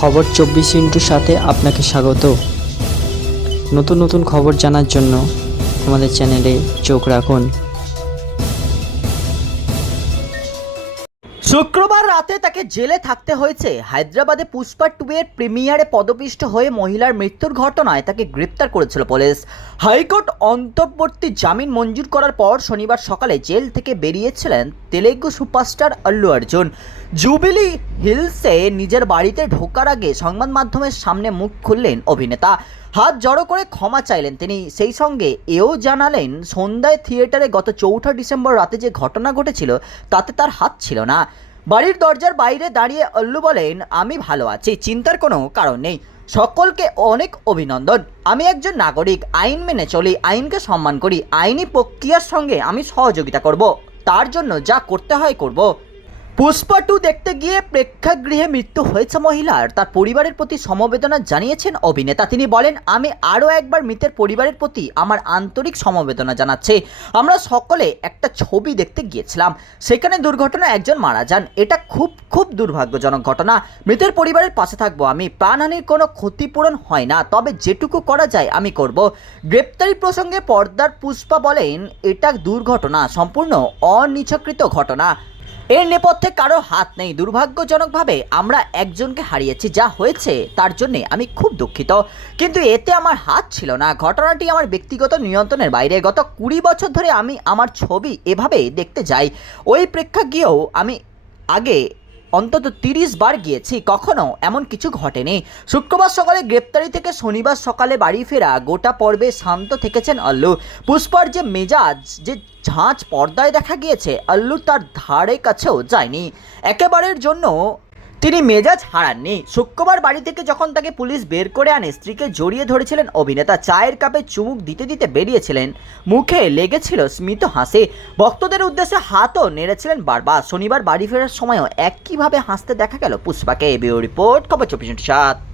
খবর চব্বিশ ইন্টুর সাথে আপনাকে স্বাগত। নতুন নতুন খবর জানার জন্য আমাদের চ্যানেলে চোখ রাখুন। শুক্রবার রাতে তাকে জেলে থাকতে হয়েছে। হায়দ্রাবাদে পুষ্পা টু এর প্রিমিয়ারে পদপিষ্ট হয়ে মহিলার মৃত্যুর ঘটনায় তাকে গ্রেপ্তার করেছিল পুলিশ। হাইকোর্ট অন্তর্বর্তী জামিন মঞ্জুর করার পর শনিবার সকালে জেল থেকে বেরিয়েছিলেন তেলেগু সুপারস্টার আল্লু অর্জুন। জুবিলি হিলসে নিজের বাড়িতে ঢোকার আগে সংবাদ মাধ্যমের সামনে মুখ খুললেন অভিনেতা। হাত জড়ো করে ক্ষমা চাইলেন তিনি। সেই সঙ্গে এও জানালেন, সন্ধ্যায় থিয়েটারে গত চৌঠা ডিসেম্বর রাতে যে ঘটনা ঘটেছিল, তাতে তার হাত ছিল না। বাড়ির দরজার বাইরে দাঁড়িয়ে অল্লু বলেন, আমি ভালো আছি, চিন্তার কোনো কারণ নেই। সকলকে অনেক অভিনন্দন। আমি একজন নাগরিক, আইন মেনে চলি, আইনকে সম্মান করি, আইনি প্রক্রিয়ার সঙ্গে আমি সহযোগিতা করব। তার জন্য যা করতে হয় করব। পুষ্পা টু দেখতে গিয়ে প্রেক্ষাগৃহে মৃত্যু হয়েছে মহিলার তার পরিবারের প্রতি সমবেদনা জানিয়েছেন অভিনেতা। তিনি বলেন, আমি আরও একবার মৃতের পরিবারের প্রতি আমার আন্তরিক সমবেদনা জানাচ্ছি। আমরা সকলে একটা ছবি দেখতে গিয়েছিলাম। সেখানে দুর্ঘটনায় একজন মারা যান। এটা খুব খুব দুর্ভাগ্যজনক ঘটনা। মৃতের পরিবারের পাশে থাকব আমি। প্রাণহানির কোনো ক্ষতিপূরণ হয় না। তবে যেটুকু করা যায় আমি করব। গ্রেপ্তারি প্রসঙ্গে পর্দার পুষ্পা বলেন, এটা দুর্ঘটনা, সম্পূর্ণ অনিচ্ছাকৃত ঘটনা। এর নেপথ্যে কারও হাত নেই। দুর্ভাগ্যজনকভাবে আমরা একজনকে হারিয়েছি, যা হয়েছে, তার জন্য আমি খুব দুঃখিত। কিন্তু এতে আমার হাত ছিল না। ঘটনাটি আমার ব্যক্তিগত নিয়ন্ত্রণের বাইরে। গত কুড়ি বছর ধরে আমি আমার ছবি এভাবে দেখতে যাই। ওই প্রেক্ষাগৃহেও আমি আগে অন্তত তিরিশ বার গিয়েছি, কখনো এমন কিছু ঘটেনি। শুক্রবার সকালে গ্রেপ্তারি থেকে শনিবার সকালে বাড়ি ফেরা গোটা পর্বে শান্ত থেকেছেন আল্লু। পুষ্পার যে মেজাজ, যে ঝাঁঝ পর্দায় দেখা গিয়েছে, আল্লু তার ধারে কাছেও যায়নি। একেবারের জন্য তিনি মেজাজ হারাননি। শুক্রবার বাড়ি থেকে যখন তাকে পুলিশ বের করে আনে, স্ত্রীকে জড়িয়ে ধরেছিলেন অভিনেতা চায়ের কাপে চুমুক দিতে দিতে বেরিয়েছিলেন। মুখে লেগেছিল স্মিত হাসি। ভক্তদের উদ্দেশ্যে হাতও নেড়েছিলেন বারবার। শনিবার বাড়ি ফেরার সময়ও একইভাবে হাসতে দেখা গেল পুষ্পাকে। বিও রিপোর্ট, খবর চব্বিশ সাত।